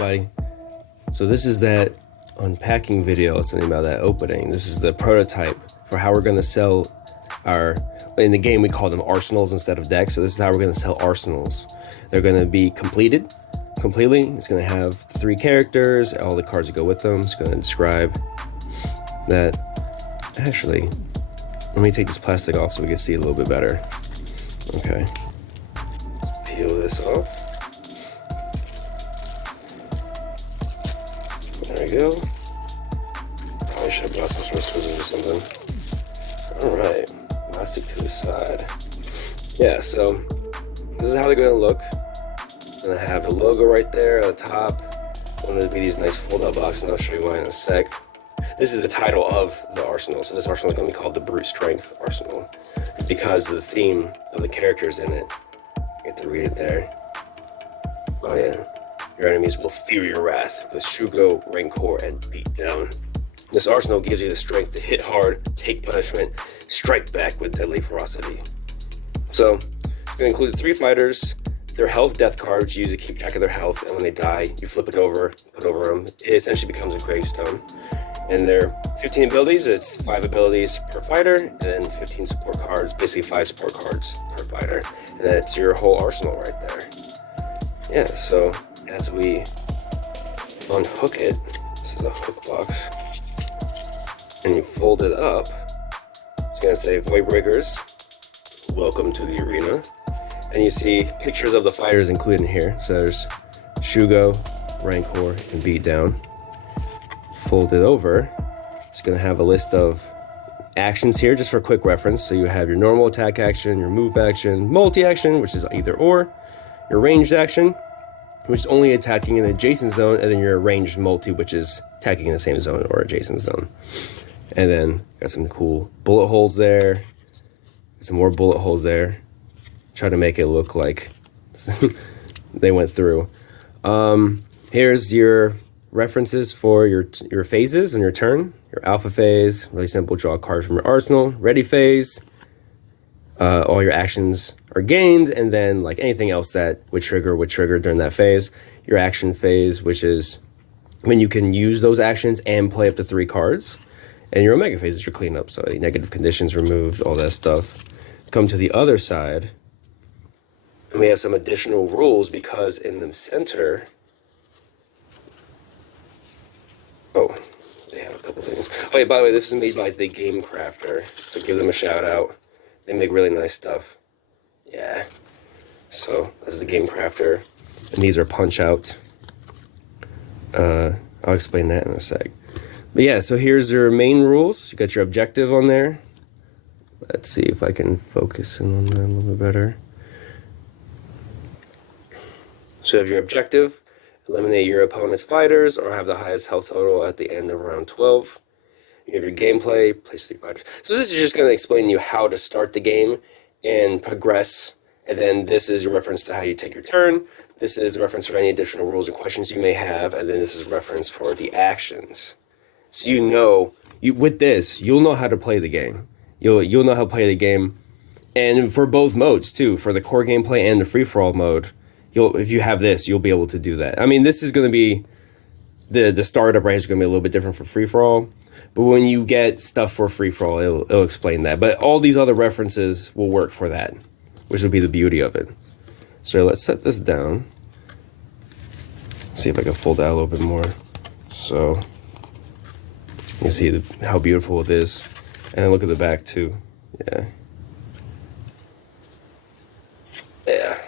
everybody. So this is that unpacking video I was talking about, that opening. This is the prototype for how we're going to sell our, in the game we call them arsenals instead of decks. So this is how we're going to sell arsenals. They're going to be completely. It's going to have 3 characters, all the cards that go with them. It's going to describe that. Actually, let me take this plastic off so we can see it a little bit better. Okay. Let's peel this off. There we go. Probably should have brought some sort of scissors or something. Alright. Plastic to the side. Yeah, so this is how they're going to look. Gonna have the logo right there on the top. One of these nice fold-out boxes, and I'll show you why in a sec. This is the title of the arsenal. So this arsenal is gonna be called the Brute Strength Arsenal because of the theme of the characters in it. I get to read it there. Oh yeah. Your enemies will fear your wrath with Shugo, Rancor, and Beatdown. This arsenal gives you the strength to hit hard, take punishment, strike back with deadly ferocity. So it's gonna include 3 fighters. Their health death card, which you use to keep track of their health, and when they die, you flip it over, put over them. It essentially becomes a gravestone. And their 15 abilities, it's 5 abilities per fighter, and then 15 support cards, basically 5 support cards per fighter. And that's your whole arsenal right there. Yeah, so as we unhook it, this is a hook box, and you fold it up, it's gonna say Void Breakers, welcome to the arena. And you see pictures of the fighters included in here. So there's Shugo, Rancor, and Beatdown. Fold it over. It's gonna have a list of actions here, just for quick reference. So you have your normal attack action, your move action, multi-action, which is either or, your ranged action, which is only attacking in an adjacent zone, and then your ranged multi, which is attacking in the same zone or adjacent zone. And then got some cool bullet holes there, some more bullet holes there. Try to make it look like they went through. Here's your references for your phases and your turn. Your alpha phase, really simple, draw a card from your arsenal. Ready phase, all your actions are gained, and then like anything else that would trigger during that phase. Your action phase, which is when you can use those actions and play up to 3 cards. And your omega phase is your cleanup, so negative conditions removed, all that stuff. Come to the other side. And we have some additional rules because in the center, oh, they have a couple things. Oh yeah, by the way, this is made by the Game Crafter, so give them a shout out. They make really nice stuff. Yeah. So this is the Game Crafter, and these are punch out. I'll explain that in a sec. But yeah, so here's your main rules. You got your objective on there. Let's see if I can focus in on that a little bit better. So you have your objective, eliminate your opponent's fighters or have the highest health total at the end of round 12. You have your gameplay, place 3 fighters. So this is just going to explain to you how to start the game and progress. And then this is your reference to how you take your turn. This is a reference for any additional rules and questions you may have. And then this is reference for the actions. So you know, with this, you'll know how to play the game. You'll know how to play the game. And for both modes too, for the core gameplay and the free-for-all mode. If you have this, you'll be able to do that. I mean, this is going to be, the startup right here is going to be a little bit different for free-for-all. But when you get stuff for free-for-all, it'll explain that. But all these other references will work for that, which will be the beauty of it. So let's set this down. See if I can fold out a little bit more. So you can see how beautiful it is. And then look at the back too. Yeah. Yeah.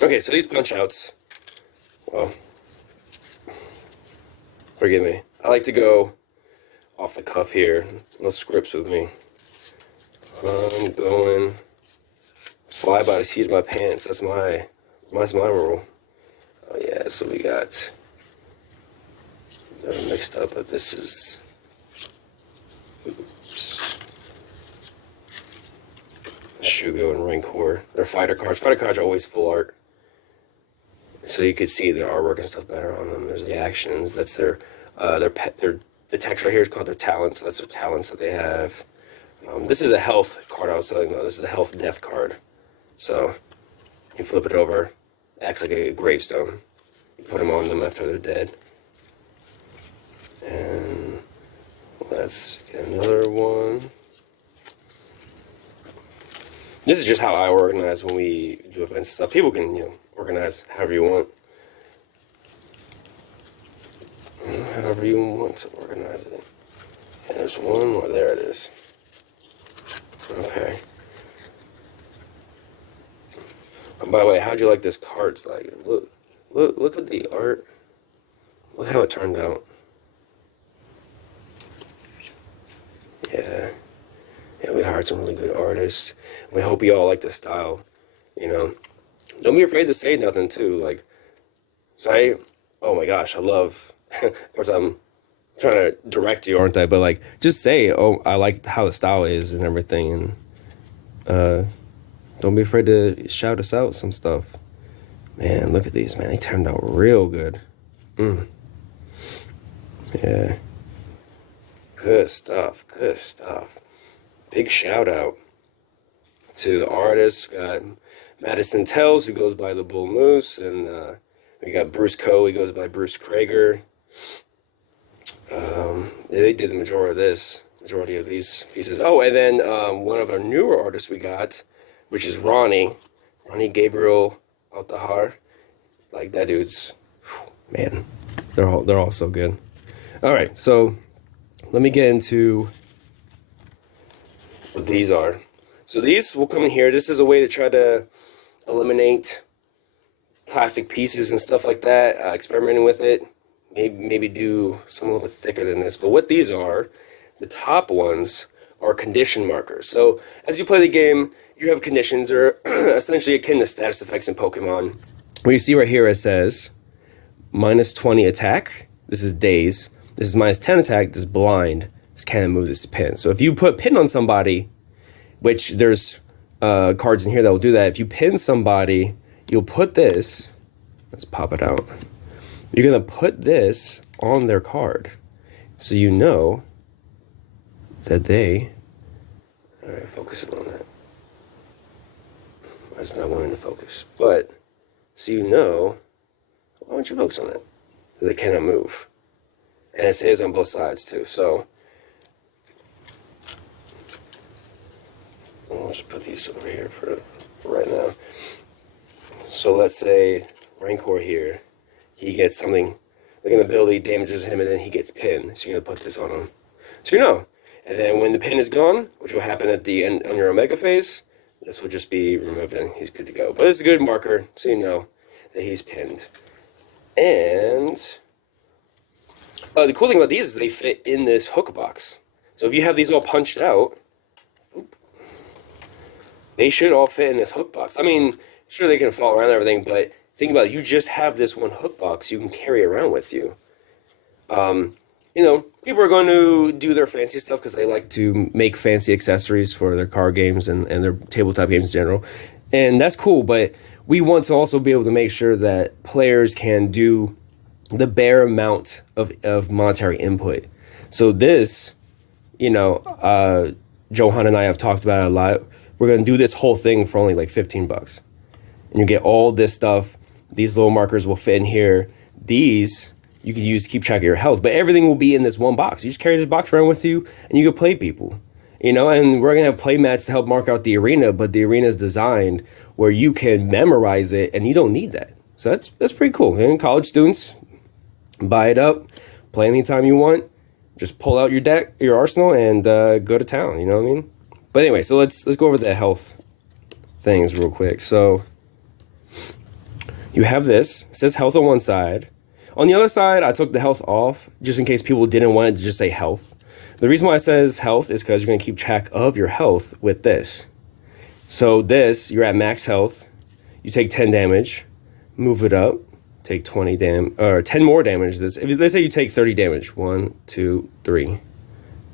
Okay, so these punch outs, well, forgive me. I like to go off the cuff here. No scripts with me. I'm going fly by the seat of my pants. That's my rule. Oh yeah, so we got, they're mixed up, but this is, oops. Shugo and Rancor. They're fighter cards. Fighter cards are always full art. So you could see the artwork and stuff better on them. There's the actions. That's the text right here is called their talents. That's their talents that they have. This is a health card I was telling you about. This is a health death card. So you flip it over, it acts like a gravestone. You put them on them after they're dead. And let's get another one. This is just how I organize when we do event stuff. People can, organize however you want. However you want to organize it. And there's one more. There it is. Okay. And by the way, how'd you like this cards? Like, look at the art. Look how it turned out. Yeah. Yeah, we hired some really good artists. We hope you all like the style, Don't be afraid to say nothing, too. Like, say, oh my gosh, I love... Of course, I'm trying to direct you, aren't I? But, like, just say, oh, I like how the style is and everything. And don't be afraid to shout us out some stuff. Man, look at these, man. They turned out real good. Yeah. Good stuff. Good stuff. Big shout out to the artists. We got Madison Tells, who goes by the Bull Moose, and we got Bruce Coe, he goes by Bruce Krager. They did the majority of these pieces. Oh, and then one of our newer artists we got, which is Ronnie Gabriel Altahar. Like, that dude's, man, they're all so good. All right, so let me get into what these are. So these will come in here. This is a way to try to eliminate plastic pieces and stuff like that, experimenting with it. Maybe do something a little bit thicker than this. But what these are, the top ones, are condition markers. So as you play the game, you have conditions, or essentially akin to status effects in Pokemon. Where you see right here, it says -20 attack. This is daze. This is -10 attack. This is blind. This can't move. This is pin. So if you put pin on somebody, which there's cards in here that will do that. If you pin somebody, you'll put this. Let's pop it out. You're gonna put this on their card, so you know that they. All right, focusing on that. I was not wanting to focus, but so you know. Why don't you focus on it? They cannot move, and it says on both sides too. So I'll just put these over here for right now. So let's say Rancor here, he gets something, like an ability damages him, and then he gets pinned. So you're gonna put this on him, so you know. And then when the pin is gone, which will happen at the end on your Omega phase, this will just be removed and he's good to go. But it's a good marker, so you know that he's pinned. And the cool thing about these is they fit in this hook box. So if you have these all punched out, they should all fit in this hook box. I mean, sure, they can fall around and everything, but think about it. You just have this one hook box you can carry around with you. People are going to do their fancy stuff because they like to make fancy accessories for their card games and their tabletop games in general. And that's cool, but we want to also be able to make sure that players can do the bare amount of monetary input. So this, Johan and I have talked about it a lot. We're going to do this whole thing for only like $15. And you get all this stuff. These little markers will fit in here. These you can use to keep track of your health, but everything will be in this one box. You just carry this box around with you and you can play people, and we're going to have play mats to help mark out the arena, but the arena is designed where you can memorize it and you don't need that. So that's pretty cool. And college students, buy it up, play anytime you want, just pull out your deck, your arsenal, and go to town, you know what I mean? But anyway, so let's go over the health things real quick. So you have this. It says health on one side. On the other side, I took the health off just in case people didn't want it to just say health. The reason why it says health is because you're going to keep track of your health with this. So this, you're at max health. You take 10 damage, move it up, take 20 or 10 more damage. Let's say you take 30 damage. 1, 2, 3.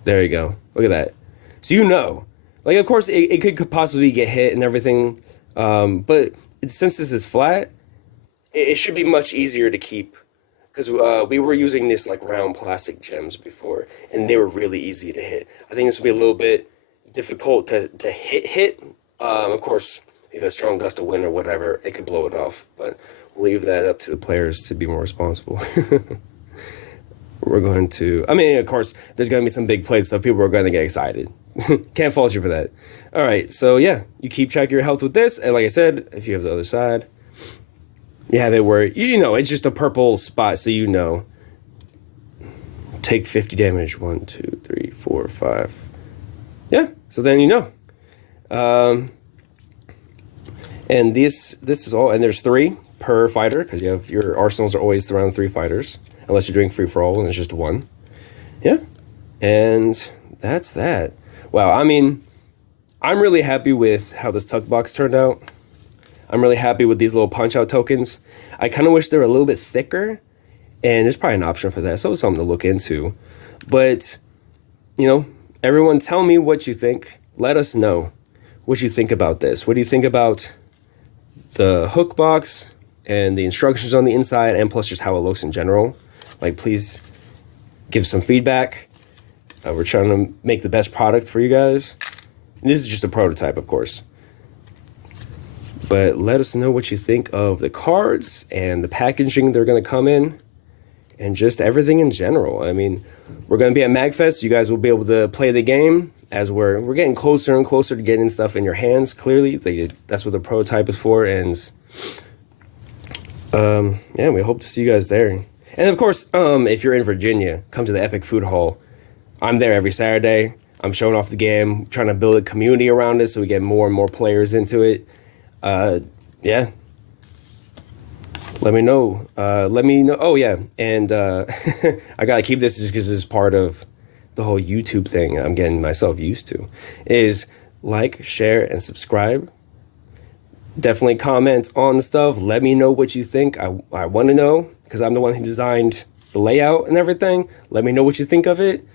There you go. Look at that. So like, of course, it could possibly get hit and everything, but since this is flat, it should be much easier to keep, because we were using this like round plastic gems before, and they were really easy to hit. I think this will be a little bit difficult to hit. Of course, you have a strong gust of wind or whatever, it could blow it off. But we'll leave that up to the players to be more responsible. We're going to, I mean, of course, there's going to be some big plays, so people are going to get excited. Can't fault you for that. All right, so yeah, you keep track of your health with this. And like I said, if you have the other side, you have it where, you know, it's just a purple spot, so you know. Take 50 damage. 1, 2, 3, 4, 5. Yeah, so then you know. And this is all, and there's 3 per fighter, because you have your arsenals are always around 3 fighters, unless you're doing free for all and it's just 1. Yeah, and that's that. Wow, I mean, I'm really happy with how this tuck box turned out. I'm really happy with these little punch out tokens. I kind of wish they were a little bit thicker, and there's probably an option for that, so it's something to look into. But, you know, everyone tell me what you think. Let us know what you think about this. What do you think about the hook box and the instructions on the inside, and plus just how it looks in general? Like, please give some feedback. We're trying to make the best product for you guys. And this is just a prototype, of course. But let us know what you think of the cards and the packaging they're going to come in, and just everything in general. I mean, we're going to be at MAGfest. You guys will be able to play the game as we're getting closer and closer to getting stuff in your hands. Clearly, that's what the prototype is for. And yeah, we hope to see you guys there. And of course, if you're in Virginia, come to the Epic Food Hall. I'm there every Saturday. I'm showing off the game, trying to build a community around it so we get more and more players into it. Yeah. Let me know. Oh, yeah. And I got to keep this just because this is part of the whole YouTube thing I'm getting myself used to. Is like, share, and subscribe. Definitely comment on the stuff. Let me know what you think. I want to know, because I'm the one who designed the layout and everything. Let me know what you think of it.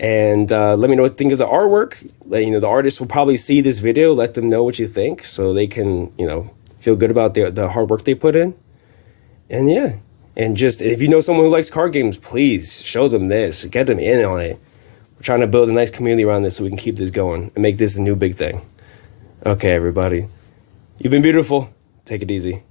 And let me know what you think of the artwork. You know, the artists will probably see this video. Let them know what you think, so they can, you know, feel good about the hard work they put in. And yeah, and just, if you know someone who likes card games, please show them this. Get them in on it. We're trying to build a nice community around this so we can keep this going and make this a new big thing. Okay, everybody. You've been beautiful. Take it easy.